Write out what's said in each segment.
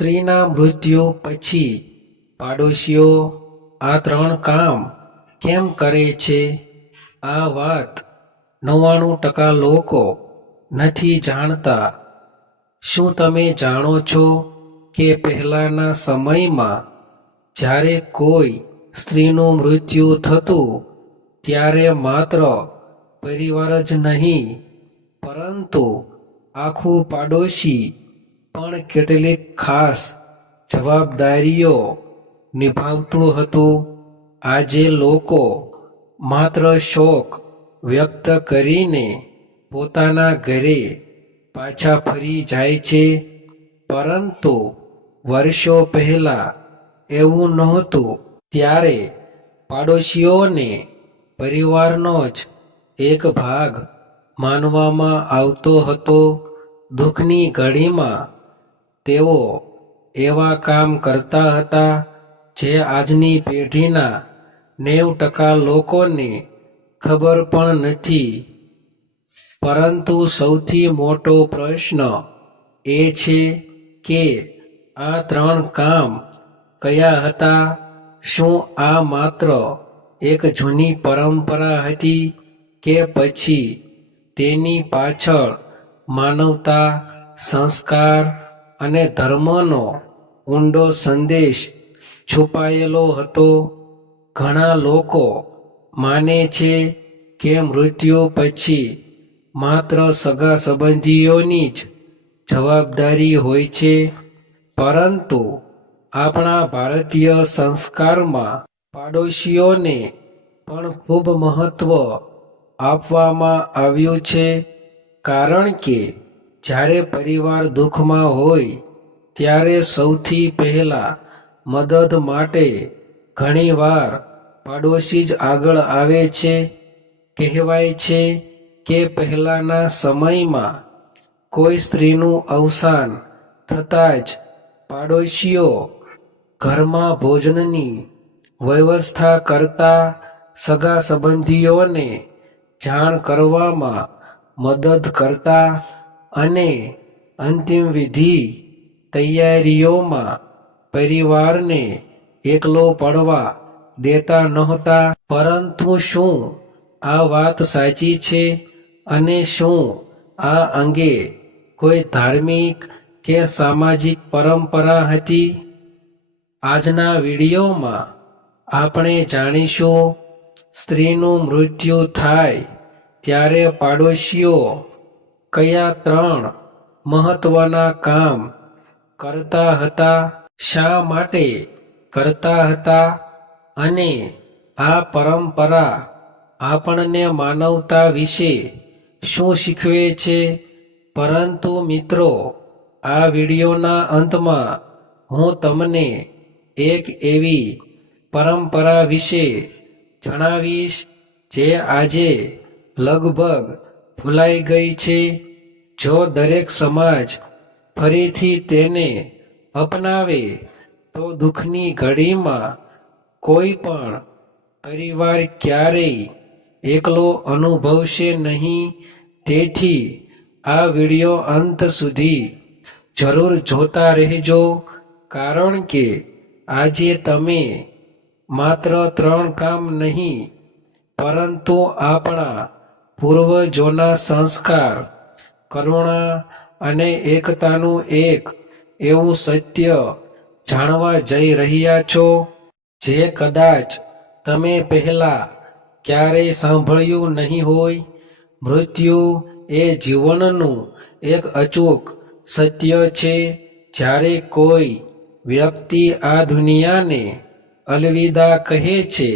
સ્ત્રીના મૃત્યુ પછી પાડોશીઓ આ 3 કામ કેમ કરે છે? આ વાત 99% લોકો નથી જાણતા. શું તમે જાણો છો કે પહેલાંના સમયમાં જ્યારે કોઈ સ્ત્રીનું મૃત્યુ થતું ત્યારે માત્ર પરિવાર જ નહીં પરંતુ આખું પાડોશી પણ કેટલીક ખાસ જવાબદારીઓ નિભાવતું હતું. આજે લોકો માત્ર શોક વ્યક્ત કરીને પોતાના ઘરે પાછા ફરી જાય છે, પરંતુ વર્ષો પહેલાં એવું નહોતું. ત્યારે પાડોશીઓને પરિવારનો જ એક ભાગ માનવામાં આવતો હતો. દુઃખની ઘડીમાં તેઓ એવા કામ કરતા હતા જે આજની પેઢીના 90% લોકોને ખબર પણ નથી. પરંતુ સૌથી મોટો પ્રશ્ન એ છે કે આ 3 કામ કયા હતા? શું આ માત્ર એક જૂની પરંપરા હતી કે પછી તેની પાછળ માનવતા, સંસ્કાર અને ધર્મનો ઊંડો સંદેશ છુપાયેલો હતો? ઘણા લોકો માને છે કે મૃત્યુ પછી માત્ર સગા સંબંધીઓની જ જવાબદારી હોય છે, પરંતુ આપણા ભારતીય સંસ્કારમાં પાડોશીઓને પણ ખૂબ મહત્વ આપવામાં આવ્યું છે. કારણ કે જ્યારે પરિવાર દુઃખમાં હોય ત્યારે સૌથી પહેલાં મદદ માટે ઘણીવાર પાડોશી જ આગળ આવે છે. કહેવાય છે કે પહેલાંના સમયમાં કોઈ સ્ત્રીનું અવસાન થતાં જ પાડોશીઓ ઘરમાં ભોજનની વ્યવસ્થા કરતા, સગા સંબંધીઓને જાણ કરવામાં મદદ કરતા અને અંતિમ વિધિ તૈયારીઓમાં પરિવારને એકલો પડવા દેતા નહોતા. પરંતુ શું આ વાત સાચી છે? અને શું આ અંગે કોઈ ધાર્મિક કે સામાજિક પરંપરા હતી? આજના વિડીયોમાં આપણે જાણીશું સ્ત્રીનું મૃત્યુ થાય ત્યારે પાડોશીઓ કયા 3 મહત્વના કામ કરતા હતા, શા માટે કરતા હતા, અને આ પરંપરા આપણને માનવતા વિશે શું શીખવે છે. પરંતુ મિત્રો, આ વિડીયોના અંતમાં હું તમને એક એવી પરંપરા વિશે જણાવીશ જે આજે લગભગ ભૂલાઈ ગઈ છે. જો દરેક સમાજ ફરીથી તેને અપનાવે તો દુઃખની ઘડીમાં કોઈ પણ પરિવાર ક્યારેય એકલો અનુભવશે નહીં. તેથી આ વિડીયો અંત સુધી જરૂર જોતા રહેજો, કારણ કે આજે તમે માત્ર 3 કામ નહીં પરંતુ આપણા પૂર્વજોના સંસ્કાર, કરુણા અને એકતાનું એક એવું સત્ય જાણવા જઈ રહ્યા છો જે કદાચ તમે પહેલાં ક્યારેય સાંભળ્યું નહીં હોય. મૃત્યુ એ જીવનનું એક અચૂક સત્ય છે. જ્યારે કોઈ વ્યક્તિ આ દુનિયાને અલવિદા કહે છે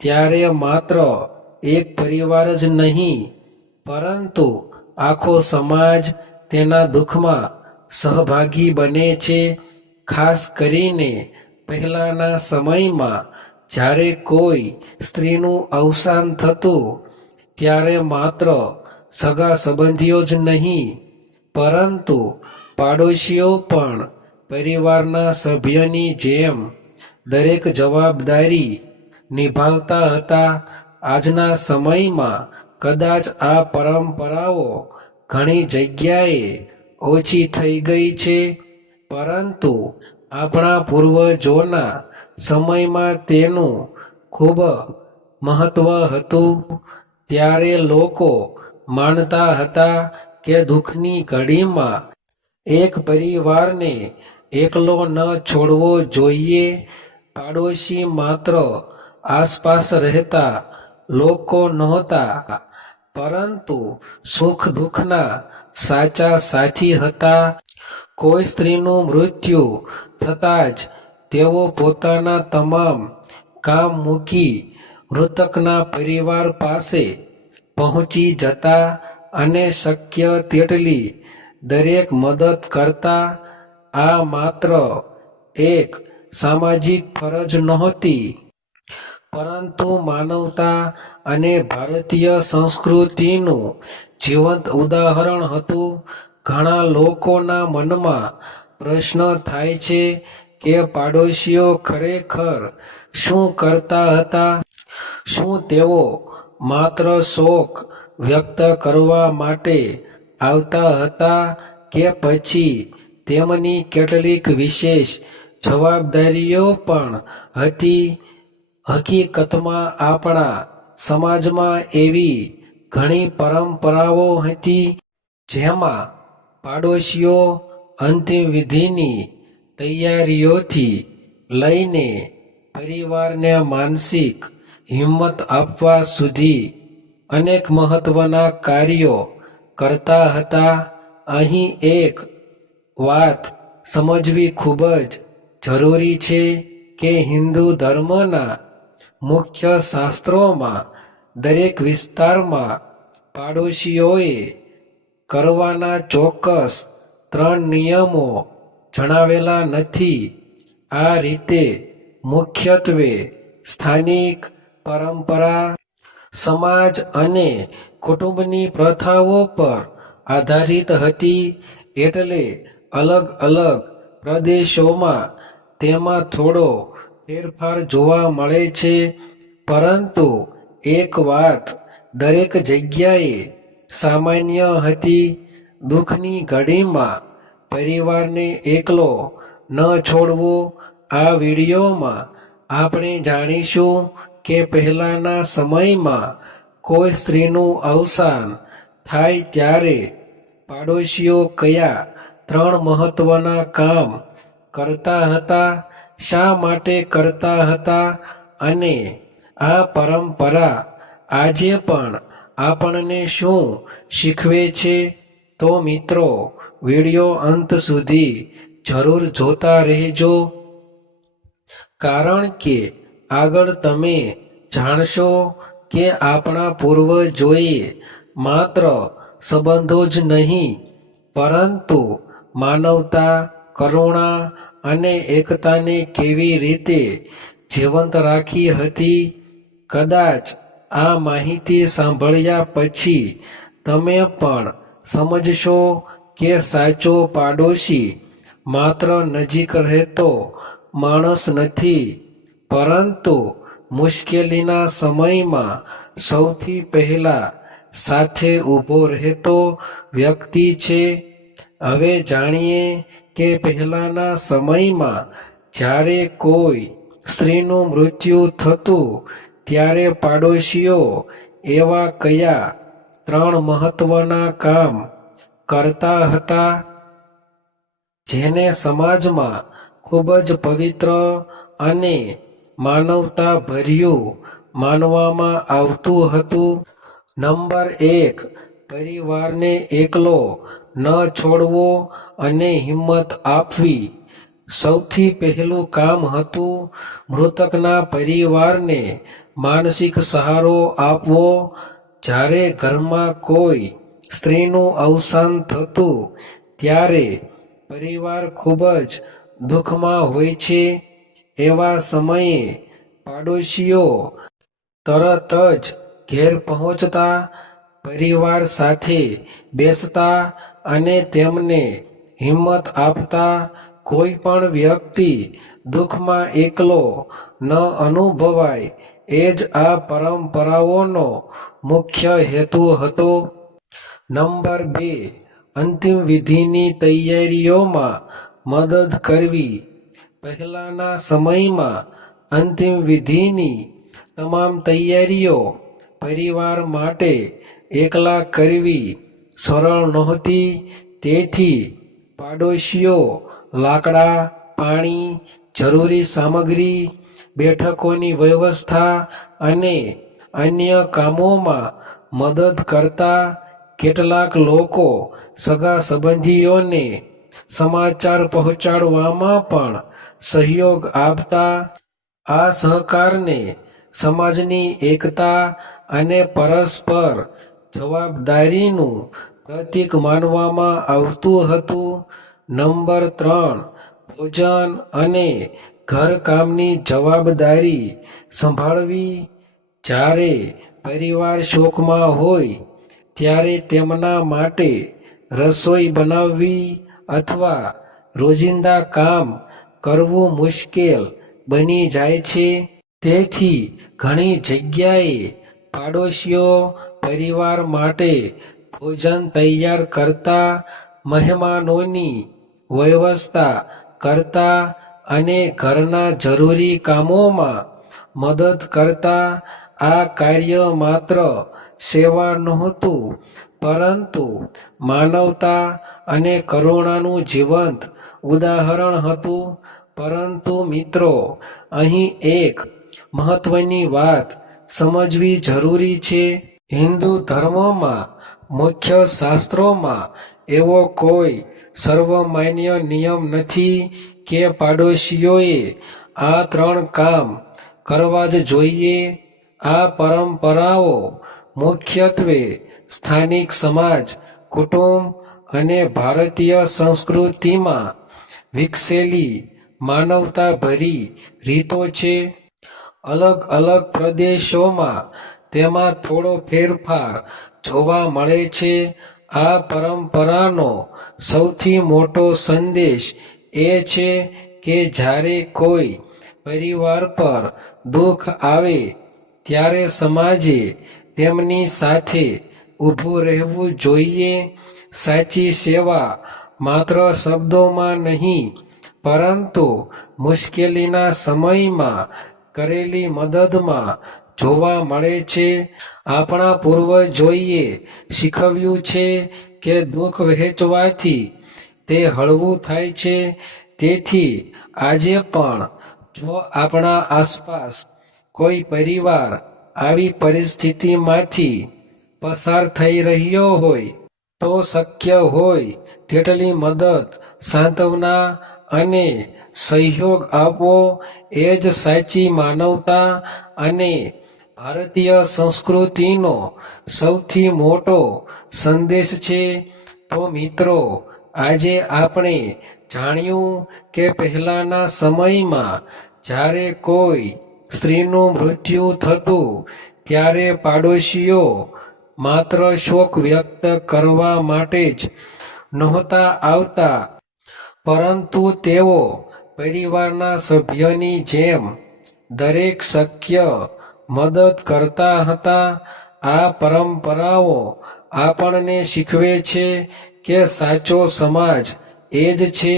ત્યારે માત્ર એક પરિવાર જ નહીં પરંતુ આખો સમાજ તેના દુઃખમાં સહભાગી બને છે. ખાસ કરીને પહેલાંના સમયમાં જ્યારે કોઈ સ્ત્રીનું અવસાન થતું ત્યારે માત્ર સગા સંબંધીઓ જ નહીં પરંતુ પાડોશીઓ પણ પરિવારના સભ્યની જેમ દરેક જવાબદારી નિભાવતા હતા. આજના સમયમાં કદાચ આ પરંપરાઓ ઘણી જગ્યાએ ઓછી થઈ ગઈ છે, પરંતુ આપણા પૂર્વજોના સમયમાં તેનું ખૂબ મહત્વ હતું. ત્યારે લોકો માનતા હતા કે દુઃખની ઘડીમાં એક પરિવારને એકલો ન છોડવો જોઈએ. પાડોશી માત્ર આસપાસ રહેતા લોકો નહોતા, પરંતુ સુખ દુઃખના સાચા સાથી હતા. કોઈ સ્ત્રીનું મૃત્યુ થતાં જ તેઓ પોતાના તમામ કામ મૂકી મૃતકના પરિવાર પાસે પહોંચી જતા અને શક્ય તેટલી દરેક મદદ કરતા. આ માત્ર એક સામાજિક ફરજ નહોતી, પરંતુ માનવતા અને ભારતીય સંસ્કૃતિનું જીવંત ઉદાહરણ હતું. ઘણા લોકોના મનમાં પ્રશ્ન થાય છે કે પાડોશીઓ ખરેખર શું કરતા હતા? શું તેઓ માત્ર શોક વ્યક્ત કરવા માટે આવતા હતા કે પછી તેમની કેટલીક વિશેષ જવાબદારીઓ પણ હતી? હકીકતમાં આપણા સમાજમાં એવી ઘણી પરંપરાઓ હતી જેમાં પાડોશીઓ અંતિમ વિધિની તૈયારીઓથી લઈને પરિવારને માનસિક હિંમત આપવા સુધી અનેક મહત્વના કાર્યો કરતા હતા. અહીં એક વાત સમજવી ખૂબ જ જરૂરી છે કે હિન્દુ ધર્મના મુખ્ય શાસ્ત્રોમાં દરેક વિસ્તારમાં પાડોશીઓએ કરવાના ચોક્કસ 3 નિયમો જણાવેલા નથી. આ રીતે મુખ્યત્વે સ્થાનિક પરંપરા, સમાજ અને કુટુંબની પ્રથાઓ પર આધારિત હતી. એટલે અલગ અલગ પ્રદેશોમાં તેમાં થોડો ફેરફાર જોવા મળે છે, પરંતુ એક વાત દરેક જગ્યાએ સામાન્ય હતી: દુઃખની ઘડીમાં પરિવારને એકલો ન છોડવો. આ વિડીયોમાં આપણે જાણીશું કે પહેલાના સમયમાં કોઈ સ્ત્રીનું અવસાન થાય ત્યારે પાડોશીઓ કયા 3 મહત્વના કામ કરતા હતા, શા માટે કરતા હતા, અને આ પરંપરા આજે પણ આપણને શું શીખવે છે? તો મિત્રો, વિડીયો અંત સુધી જરૂર જોતા રહેજો, કારણ કે આગળ તમે જાણશો કે આપણા પૂર્વજોએ માત્ર સંબંધો જ નહીં, પરંતુ માનવતા, કરુણા અને એકતાને કેવી રીતે જીવંત રાખી હતી. કદાચ આ માહિતી સાંભળ્યા પછી તમે પણ સમજશો કે સાચો પાડોશી માત્ર નજીક રહેતો માણસ નથી, પરંતુ મુશ્કેલીના સમયમાં સૌથી પહેલા સાથે ઊભો રહેતો વ્યક્તિ છે. હવે જાણીએ કે પહેલાના સમયમાં જ્યારે કોઈ સ્ત્રીનું મૃત્યુ થતું ત્યારે પાડોશીઓ એવા કયા 3 મહત્વના કામ કરતા હતા જેને સમાજમાં ખૂબ જ પવિત્ર અને માનવતાભર્યું માનવામાં આવતું હતું. નંબર 1, પરિવારને એકલો ન છોડવો અને હિંમત આપવી. સૌથી પહેલું કામ હતું મૃતકના પરિવારને માનસિક સહારો આપવો. જ્યારે ઘરમાં કોઈ સ્ત્રીનું અવસાન થતું ત્યારે પરિવાર ખૂબ જ દુઃખમાં હોય છે. એવા સમયે પાડોશીઓ તરત જ ઘેર પહોંચતા, પરિવાર સાથે બેસતા અને તેમને હિંમત આપતા. કોઈ પણ વ્યક્તિ દુઃખમાં એકલો ન અનુભવાય, એ જ આ પરંપરાઓનો મુખ્ય હેતુ હતો. નંબર 2, અંતિમ વિધિની તૈયારીઓમાં મદદ કરવી. પહેલાના સમયમાં અંતિમ વિધિની તમામ તૈયારીઓ પરિવાર માટે એકલા કરવી સરળ નહોતી. તેથી પાડોશીઓ લાકડા, પાણી, જરૂરી સામગ્રી, બેઠકોની વ્યવસ્થા અને અન્ય કામોમાં મદદ કરતા. કેટલાક લોકો સગા સંબંધીઓને સમાચાર પહોંચાડવામાં પણ સહયોગ આપતા. આ સહકારને સમાજની એકતા અને પરસ્પર જવાબદારીનું પ્રતીક માનવામાં આવતું હતું. નંબર 3, ભોજન અને ઘરકામની જવાબદારી સંભાળવી. જ્યારે પરિવાર શોકમાં હોય ત્યારે તેમના માટે રસોઈ બનાવવી અથવા રોજિંદા કામ કરવું મુશ્કેલ બની જાય છે. તેથી ઘણી જગ્યાએ પાડોશીઓ પરિવાર માટે ભોજન તૈયાર કરતા, મહેમાનોની વ્યવસ્થા કરતા અને ઘરના જરૂરી કામોમાં મદદ કરતા. આ કાર્ય માત્ર સેવા નહોતું, પરંતુ માનવતા અને કરુણાનું જીવંત ઉદાહરણ હતું. પરંતુ મિત્રો, અહીં એક મહત્વની વાત સમજવી જરૂરી છે. હિન્દુ ધર્મમાં મુખ્ય શાસ્ત્રોમાં એવો કોઈ સર્વમાન્ય નિયમ નથી કે પાડોશીઓએ આ 3 કામ કરવા જ જોઈએ. આ પરંપરાઓ મુખ્યત્વે સ્થાનિક સમાજ, કુટુંબ અને ભારતીય સંસ્કૃતિમાં વિકસેલી માનવતાભરી રીતો છે. અલગ અલગ પ્રદેશોમાં તેમાં થોડો ફેરફાર જોવા મળે છે. આ પરંપરાનો સૌથી મોટો સંદેશ એ છે કે જ્યારે કોઈ પરિવાર પર દુઃખ આવે ત્યારે સમાજે તેમની સાથે ઊભું રહેવું જોઈએ. સાચી સેવા માત્ર શબ્દોમાં નહીં, પરંતુ મુશ્કેલીના સમયમાં કરેલી મદદમાં જોવા મળે છે. આપણા પૂર્વજોએ શીખવ્યું છે કે દુઃખ વહેંચવાથી તે હળવું થાય છે. તેથી આજે પણ જો આપણા આસપાસ કોઈ પરિવાર આવી પરિસ્થિતિમાંથી પસાર થઈ રહ્યો હોય, તો શક્ય હોય તેટલી મદદ, સાંત્વના અને સહયોગ આપવો એ જ સાચી માનવતા અને ભારતીય સંસ્કૃતિનો સૌથી મોટો સંદેશ છે. તો મિત્રો, આજે આપણે જાણ્યું કે પહેલાના સમયમાં જ્યારે કોઈ સ્ત્રીનું મૃત્યુ થતું ત્યારે પાડોશીઓ માત્ર શોક વ્યક્ત કરવા માટે જ નહોતા આવતા, પરંતુ તેઓ પરિવારના સભ્યની જેમ દરેક શક્ય મદદ કરતા હતા. આ પરંપરાઓ આપણને શીખવે છે કે સાચો સમાજ એ જ છે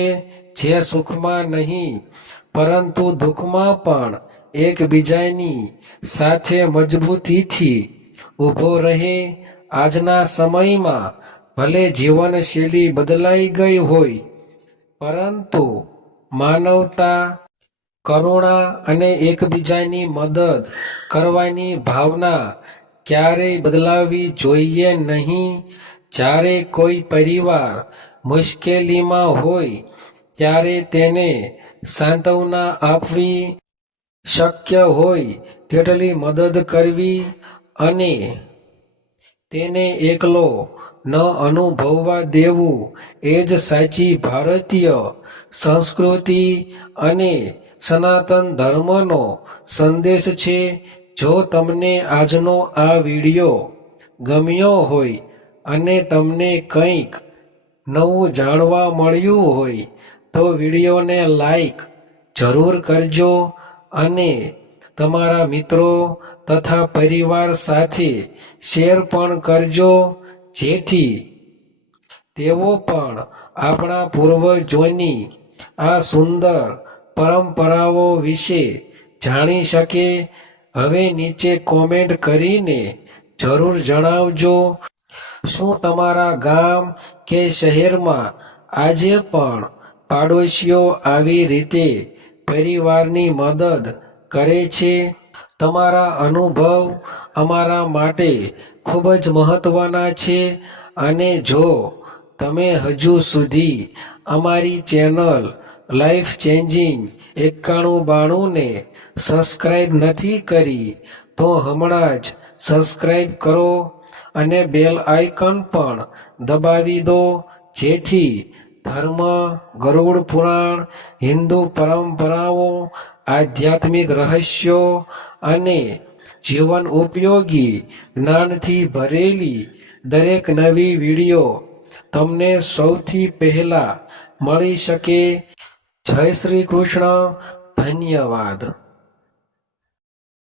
જે સુખમાં નહીં, પરંતુ દુઃખમાં પણ એકબીજાની સાથે મજબૂતીથી ઊભો રહે. આજના સમયમાં ભલે જીવનશૈલી બદલાઈ ગઈ હોય, પરંતુ માનવતા, કરુણા અને એકબીજાની મદદ કરવાની ભાવના ક્યારેય બદલાવી જોઈએ નહીં. જ્યારે કોઈ પરિવાર મુશ્કેલીમાં હોય ત્યારે તેને સાંત્વના આપવી, શક્ય હોય તેટલી મદદ કરવી અને તેને એકલો ન અનુભવવા દેવું એ જ સાચી ભારતીય સંસ્કૃતિ અને સનાતન ધર્મનો સંદેશ છે. જો તમને આજનો આ વિડિયો ગમ્યો હોય અને તમને કંઈક નવું જાણવા મળ્યું હોય તો વિડીયોને લાઈક જરૂર કરજો અને તમારા મિત્રો તથા પરિવાર સાથે શેર પણ કરજો, જેથી તેઓ પણ આપણા પૂર્વજોની આ સુંદર પરંપરાઓ વિશે જાણી શકે? હવે નીચે કોમેન્ટ કરીને જરૂર જણાવજો. શું તમારા ગામ કે શહેરમાં આજે પણ પાડોશીઓ આવી રીતે પરિવારની મદદ કરે છે? તમારા અનુભવ અમારા માટે ખૂબ જ મહત્વના છે. અને જો તમે હજુ સુધી અમારી ચેનલ લાઈફ ચેન્જિંગ 9192 ને સબસ્ક્રાઈબ નથી કરી તો હમણાં જ સબસ્ક્રાઈબ કરો અને બેલ આઇકન પણ દબાવી દો, જેથી ધર્મ, ગરુડ પુરાણ, હિન્દુ પરંપરાઓ, આધ્યાત્મિક રહસ્યો અને જીવન ઉપયોગી જ્ઞાનથી ભરેલી દરેક નવી વિડીયો તમને સૌથી પહેલા મળી શકે. જય શ્રી કૃષ્ણ. ધન્યવાદ.